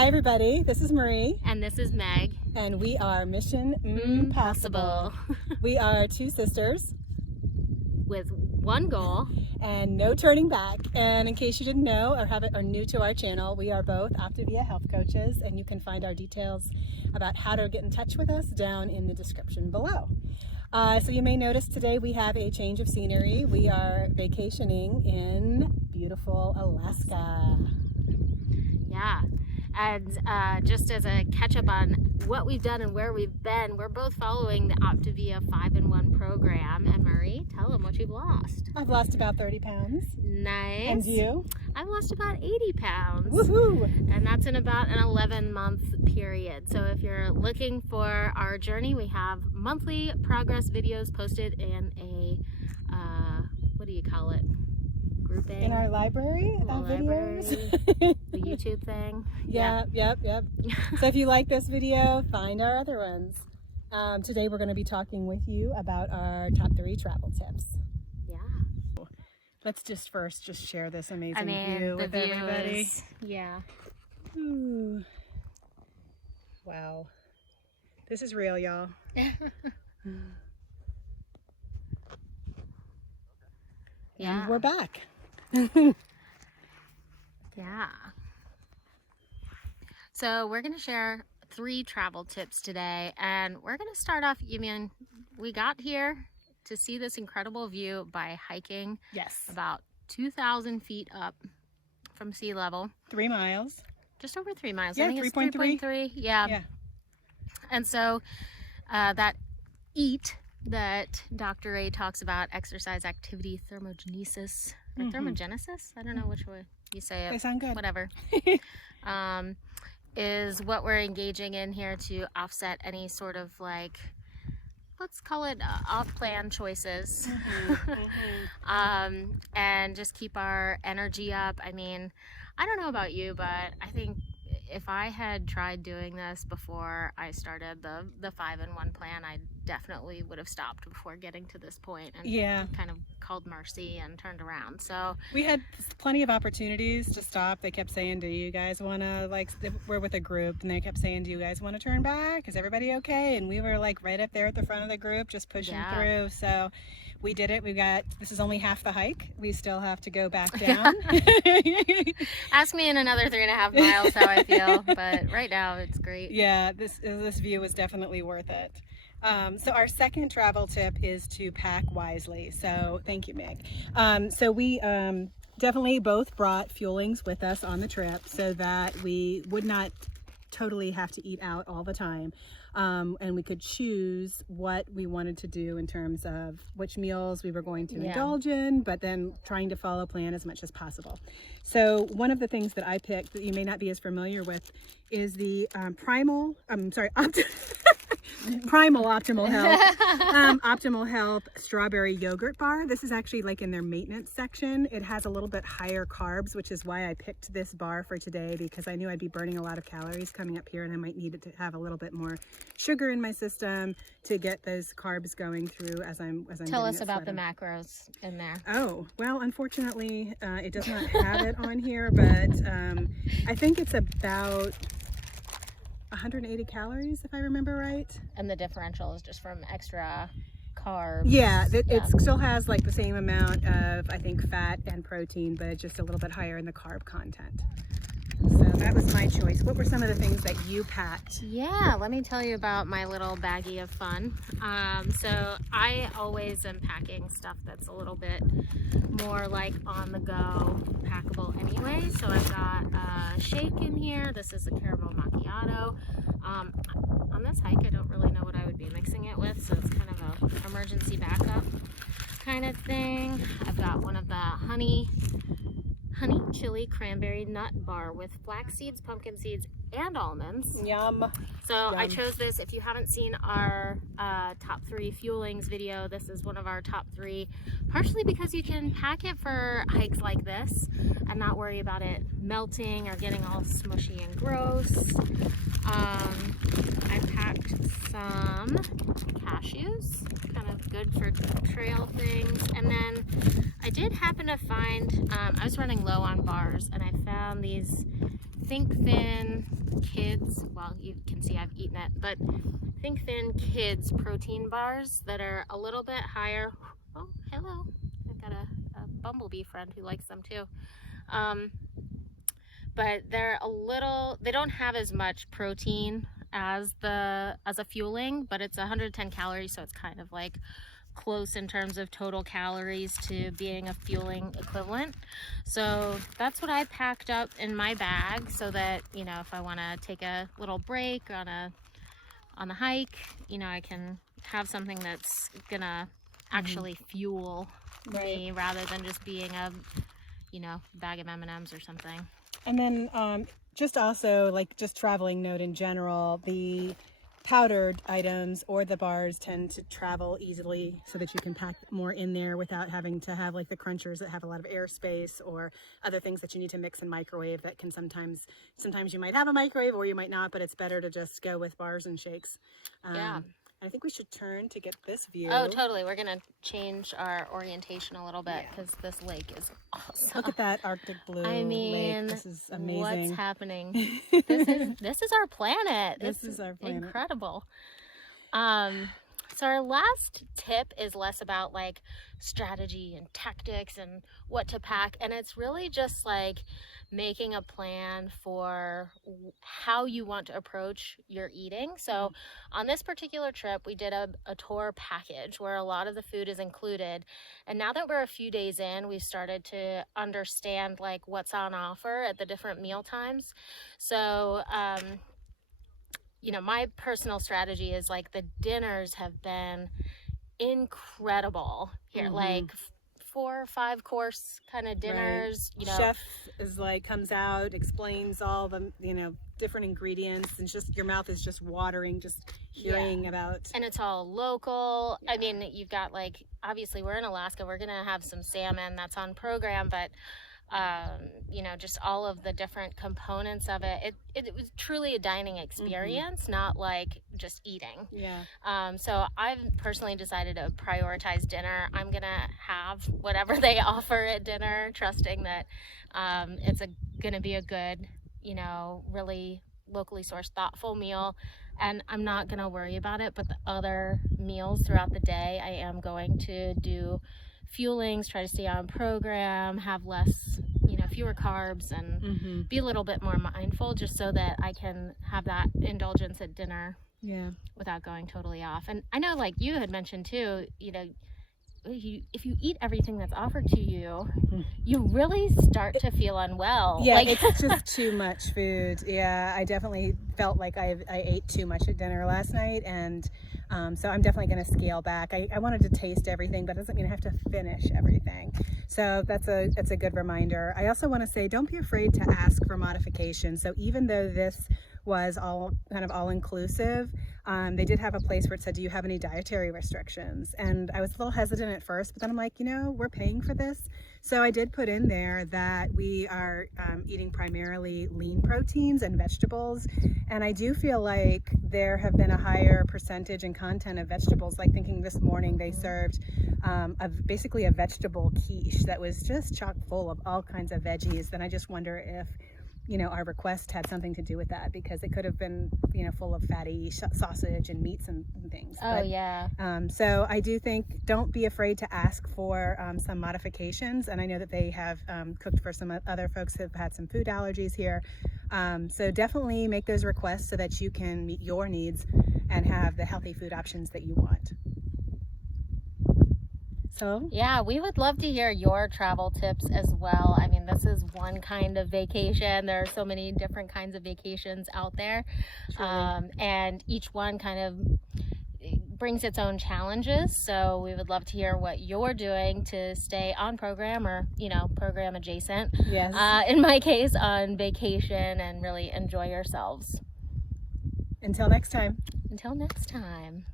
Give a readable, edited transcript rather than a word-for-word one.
Hi everybody, this is Marie. And this is Meg. And we are Mission MmmPossible. We are two sisters. With one goal. And no turning back. And in case you didn't know or are new to our channel, we are both OPTAVIA health coaches, and you can find our details about how to get in touch with us down in the description below. So you may notice today we have a change of scenery. We are vacationing in beautiful Alaska. Yeah, and just as a catch up on what we've done and where we've been, we're both following the OPTAVIA 5-in-1 program. And Marie, tell them what you've lost. I've lost about 30 pounds. Nice. And you? I've lost about 80 pounds. Woohoo! And that's in about an 11-month period. So if you're looking for our journey, we have monthly progress videos posted in a, what do you call it? Grouping. In our library of videos. The YouTube thing. Yep. So if you like this video, find our other ones. Today we're going to be talking with you about our top 3 travel tips. Yeah. Let's just share this amazing view with everybody. Yeah. Ooh. Wow. This is real, y'all. Yeah. And we're back. Yeah. So we're going to share 3 travel tips today, and we're going to start off, we got here to see this incredible view by hiking. Yes. About 2,000 feet up from sea level. 3 miles. Just over 3 miles. Yeah, I think 3.3. Yeah. And so that EAT that Dr. A talks about, exercise, activity, thermogenesis, or thermogenesis? I don't know which way you say it. They sound good. Whatever. Is what we're engaging in here to offset any sort of, like, let's call it off-plan choices. And just keep our energy up. I mean, I don't know about you, but I think if I had tried doing this before I started the 5-in-1 plan, I definitely would have stopped before getting to this point and kind of called mercy and turned around. So we had plenty of opportunities to stop. They kept saying, do you guys want to, like, we're with a group, and they kept saying, do you guys want to turn back? Is everybody okay? And we were like right up there at the front of the group, just pushing through. So we did it. This is only half the hike. We still have to go back down. Ask me in another 3.5 miles how I feel, but right now it's great. Yeah, this view was definitely worth it. So our second travel tip is to pack wisely. So thank you, Meg. So we definitely both brought fuelings with us on the trip so that we would not totally have to eat out all the time. And we could choose what we wanted to do in terms of which meals we were going to indulge in, but then trying to follow plan as much as possible. So one of the things that I picked that you may not be as familiar with is the Primal Optimal Health Optimal Health Strawberry Yogurt Bar. This is actually like in their maintenance section. It has a little bit higher carbs, which is why I picked this bar for today, because I knew I'd be burning a lot of calories coming up here, and I might need it to have a little bit more sugar in my system to get those carbs going through as I'm Tell us about the macros in there. Oh, well, unfortunately, it does not have it on here, but I think it's about 180 calories, if I remember right. And the differential is just from extra carbs. Yeah, it still has like the same amount of, I think, fat and protein, but it's just a little bit higher in the carb content. So that was my choice. What were some of the things that you packed? Yeah, let me tell you about my little baggie of fun. So I always am packing stuff that's a little bit more like on the go, packable anyway. So I've got a shake in here. This is a caramel macchiato. On this hike, I don't really know what I would be mixing it with, so it's kind of an emergency backup kind of thing. I've got one of the honey chili cranberry nut bar with flax seeds, pumpkin seeds, and almonds. Yum. So I chose this. If you haven't seen our top 3 fuelings video, this is one of our top 3, partially because you can pack it for hikes like this and not worry about it melting or getting all smushy and gross. I packed some cashews, kind of good for trail things, and then I did happen to find, I was running low on bars, and I found these Think Thin Kids, well, you can see I've eaten it, but Think Thin Kids protein bars that are a little bit higher. Oh, hello. I've got a bumblebee friend who likes them too. But they're they don't have as much protein as a fueling, but it's 110 calories, so it's kind of like close in terms of total calories to being a fueling equivalent. So that's what I packed up in my bag, so that, you know, if I want to take a little break on the hike, you know, I can have something that's gonna actually fuel me, rather than just being a, you know, bag of M&Ms or something. And then just also, like, just traveling note in general, the powdered items or the bars tend to travel easily, so that you can pack more in there without having to have like the crunchers that have a lot of airspace, or other things that you need to mix and microwave that can sometimes you might have a microwave or you might not, but it's better to just go with bars and shakes. Yeah. I think we should turn to get this view. Oh, totally. We're going to change our orientation a little bit, because this lake is awesome. Look at that Arctic blue lake. This is amazing. What's happening? This is our planet. This is our planet. Incredible. So our last tip is less about like strategy and tactics and what to pack, and it's really just like making a plan for how you want to approach your eating. So on this particular trip, we did a tour package where a lot of the food is included. And now that we're a few days in, we've started to understand like what's on offer at the different meal times. So, you know, my personal strategy is like the dinners have been incredible here. Like 4 or 5 course kind of dinners. You know, chef is like, comes out, explains all the, you know, different ingredients, and just your mouth is just watering just hearing about. And it's all local. I mean, you've got like, obviously we're in Alaska, we're gonna have some salmon that's on program, but you know, just all of the different components of it. It was truly a dining experience, not like just eating. So I've personally decided to prioritize dinner. I'm gonna have whatever they offer at dinner, trusting that it's gonna be a good, you know, really locally sourced, thoughtful meal. And I'm not gonna worry about it, but the other meals throughout the day, I am going to do fuelings, try to stay on program, have less, you know, fewer carbs, and be a little bit more mindful, just so that I can have that indulgence at dinner without going totally off. And I know, like you had mentioned too, you know, if you eat everything that's offered to you, you really start to feel unwell. Like, it's just too much food. I definitely felt like I ate too much at dinner last night, and so I'm definitely going to scale back. I wanted to taste everything, but it doesn't mean I have to finish everything. So that's a good reminder. I also want to say, don't be afraid to ask for modifications. So even though this was all inclusive, they did have a place where it said, do you have any dietary restrictions? And I was a little hesitant at first, but then I'm like, you know, we're paying for this. So I did put in there that we are eating primarily lean proteins and vegetables. And I do feel like there have been a higher percentage and content of vegetables. Like, thinking this morning they served basically a vegetable quiche that was just chock full of all kinds of veggies. Then I just wonder if, you know, our request had something to do with that, because it could have been, you know, full of fatty sausage and meats and things. So I do think, don't be afraid to ask for some modifications. And I know that they have cooked for some other folks who have had some food allergies here. So definitely make those requests so that you can meet your needs and have the healthy food options that you want. So yeah, we would love to hear your travel tips as well. I mean, this is one kind of vacation. There are so many different kinds of vacations out there, and each one kind of brings its own challenges. So we would love to hear what you're doing to stay on program, or, you know, program adjacent. In my case, on vacation, and really enjoy yourselves. Until next time. Until next time.